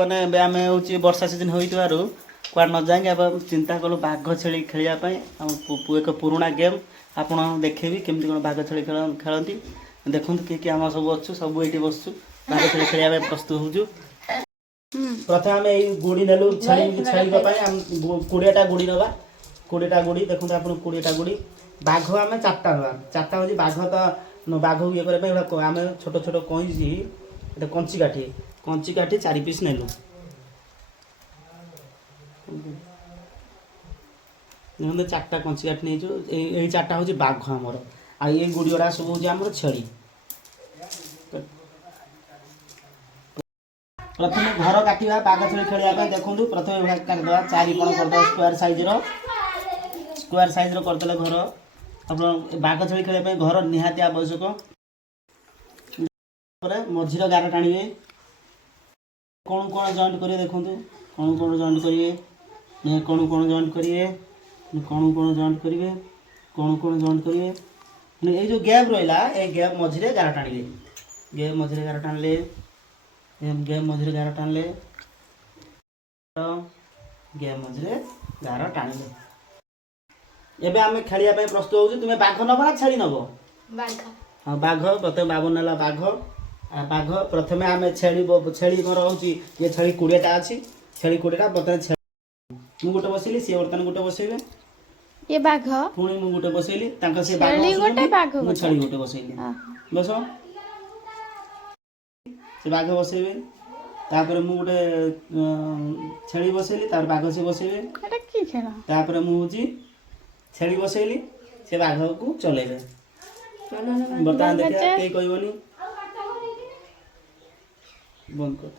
मैंने आम हूँ वर्षा सीजन हो कुआड न जाएंगे अब चिंता कलु बाघ छेली खेलवाई एक पुराणा गेम आपड़ देखेबी केमती कौन बाघ छेली खेलती देखूँ किए किए आम सब अच्छु सब ये बसु बाघ छेली खेलने प्रस्तुत होचु। प्रथम आम यही गुड़ी नेलु छेली छेली 20टा गुड़ी नवा 20टा गुड़ी देखते आप 20टा गुड़ी बाघ आम 4टा नवा 4टा हूँ बाघ तो बाघ ये करने आम छोट छोट कईची कंची काठी 4 पीस नेलु देखते 4टा कंची काठी नहीं यही 4टा हूँ बाघ आमर आ ये गुड़ी गुड़ा सब हूँ आम छेली। प्रथम घर काटा बाघ छेली खेलवाई देखूँ प्रथम काटिदेवा 4 कोण करदे स्क्वायर साइज करदे घर आप बाघ छेली खेलने घर निहाती आवश्यक। मझीर गार टाणिए कौन कौन जॉइंट करिए देखूँ कौन कौन जॉइंट करिए कौन कौन जॉइंट करिए कौन कौन जॉइंट करिए कौन कौन जॉइंट करिए ये जो गैप रहा ये गैप मझीरे गार टाणिले गैप मझीरे गार टाणिले गैप मझीरे गार टाणिले गैप मझीरे गार टाणिले। एबे आमे खेलिया पे प्रस्तुत होछु तुमे बाघ नब ना छेली नब बाघ हां बाघ प्रथम बाबू नेला बाघ बाघ प्रथमे आमे छेली छेली मोर होची ये छेली 20टा अछि छेली 20टा प्रथमे मु गोटे बसैली से बर्तन गोटे बसैबे ये बाघ पुणी मु गोटे बसैली तांका से बाघ गोटे बाघ मु छेली गोटे बसैली बस से बाघ बसैबे तापर मु गोटे छेली बसैली तार बाघ से बसैबे एटा की खेला तापर मु होची छेली बसैली से बाघ को चलेबे बर्तन देखिया के कहबनी बंद कर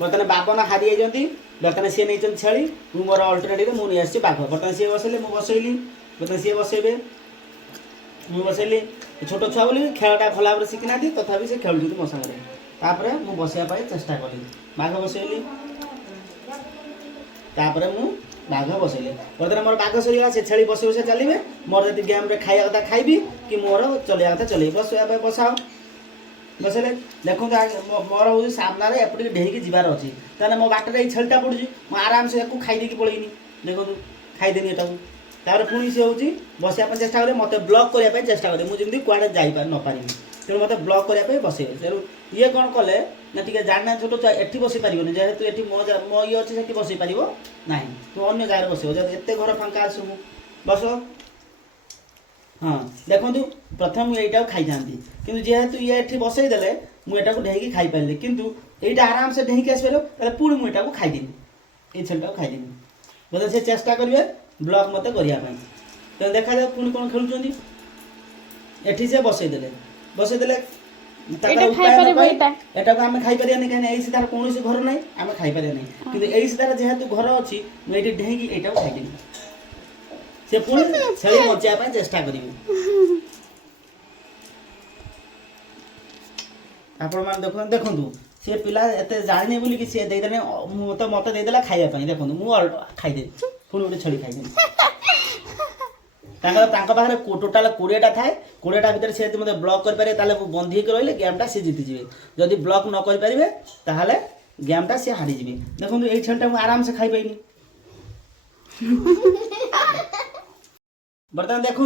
बर्तन बाबन हारी जाती बर्तन सी नहीं छेली मु मोर अल्टरनेटिव मु नहीं आसी बाघ बर्तन सी बसैले मु बसैली बर्तन सी बसैबे मु बसैली छोट छुआ बोली खेलटा भल भाव शिखिना तथापि से खेलुँ मो सागर तापर मु बसैया चेष्टा कली बाघ बसैली तापर मु बाघ बसैली बर्तन मोर बाघ सरीगला से छेली बसे बसे चलिए मोर जब गेम रे खाଇବା कथा खाइबी कि मोर चलिया कथा चलिए बस बसाओ बसले देखो मोर हूँ सामने एपटे ढेरिकी जीवार अच्छी ताले मो बाटर छेलटा पड़ी मु आराम से खाई देकी पलैनी देखो खाईदेनी एटा तापर पुणी सी हूँ बसापी चेष्टा करें मत ब्लॉक करने चेष्टा करें मुझे कुआड़े जापर न पारि तेणु मत ब्लॉक करने बसे तेणु ये कौन कले ना टी जाना छोट एटी बसई पार जेहेतु ये मो ये अच्छे से बसई पार ना तू अन्य जगह बस एत घर फांका आसू बस हाँ देखु प्रथम यहीटा खाई था कि जेहेतु ये ये बसईदे मुझे ढेकी खाई पारे कितु यहाँ आराम से ढेकी आसपारे पुणी मुझे खाईदेनी ये छेलटा खाईदेनी बोले से चेष्टा करेंगे ब्लॉक मत करने तो देखा जाए पुणी कौन खेलुँच एटी से बसईदे एटा को आम खाईपर कहीं तार कौन घर ना आम खाईपर ना कि यही तार जेहेतु घर अच्छी मुझे ढेकी यहाँ खाईदेनी से पुणी छेली बचाई चेष्टा करी आपण मैंने देखो देखु सी पिला एत जानी बोल कि सी देदेले मत मत देदेला खाइबा देखो मुझे खाईदे पुणी गोटे छेली खाईदे पाखे टोटाल 20टा थाए 20टा भितर से मतलब ब्लॉक करें बंधी रही गेमटा सी जीतिजे जदि ब्लॉक न करें ताहले गेमटा सी हारीजे देखो ये छेलटा मुझे आराम से खाईपानी बर्तमान देखु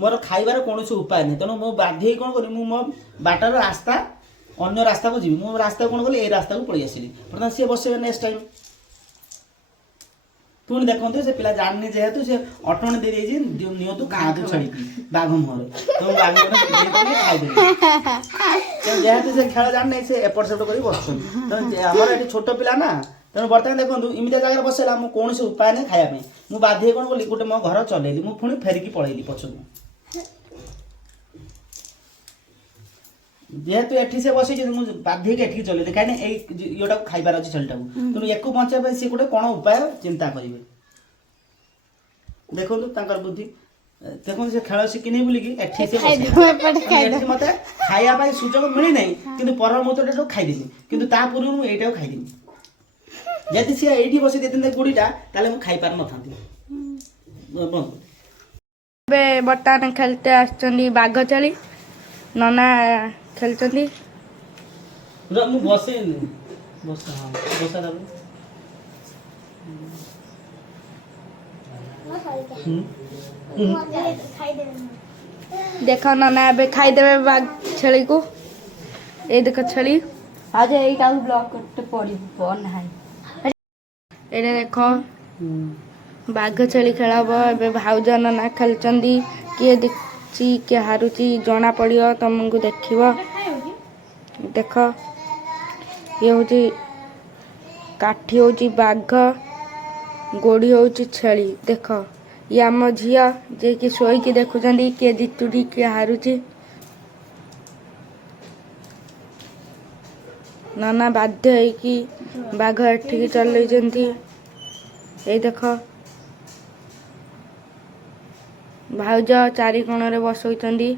मोर खाइबार कौन उपाय नहीं तेणु मो बाध्य कौन करी मो बाटर रास्ता अन्य रास्ता को जी मो रास्ता कौन कली ये रास्ता को पलि आसली बर्तमान सी बसे नेक्स्ट टाइम पुणी देखते से पिला जाननी जेहेतु से अटण दे नियतु खादु छड़ी बाघ मुहर तो बाघ खाईदे जेहेतु से खेल जान से एपट सेपट कर बस आमर ये छोट पिला ना तेणु बर्तमान देखो इमितिया जगह बसला मुझे कौन उपाय नहीं खायापी मुझे बाध्य कौन कली गोटे मो घर चलैली मुझे पुणी फेरिकी पलैली पछक जेहेतु एठी से बस मुझे बाध्य एठी चलैली कहीं योटा खाइबार अच्छी छेलटा तेणु एक बचाई सी गोटे कौन उपाय चिंता करेंगे देखो बुद्धि देखो से खेल शिखिनी बोलिकी एठी से मत खाइबा सुजोग मिली ना कि पर मुहूर्त खाईदेली कि पूर्व मुझे यहाँ खाईदेनी जदि सी ये बस देते गुड़ीटा ताले मुझे खाई पार न बर्तमान खेलते आसुँच बाघ छेली नना खेलुँच मु बसे बसा हाँ बसा डालो देख नना ए खाईदेवे बाघ छेली को ये देख छेली आज এইটা ব্লক করতে পড়িব নাই ये देख बाघ छेली खेल हम ए भाउज नना खेलुंट किए देखी किए हारुची जना पड़ो तुमको देख देख ये हूँ काठी हूँ बाघ गोड़ी हूँ छेली देख ये आम झील जे कि शोईकी देखुं किए जितुटी किए हारुची नाना बाध्य होइकी बाघ एठिकी चलैछन्ती ये देख भाउज चारि कोणरे बसौछन्ती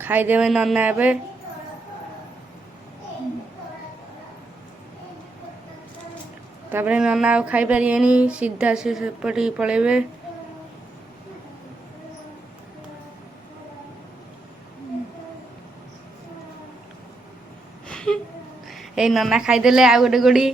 खाईदेवे नना एबे तापरे नना आ खाई पारिएनी सीधा से सेपटी पळेबे ए नना खाईदेले आ गोटे गोड़ी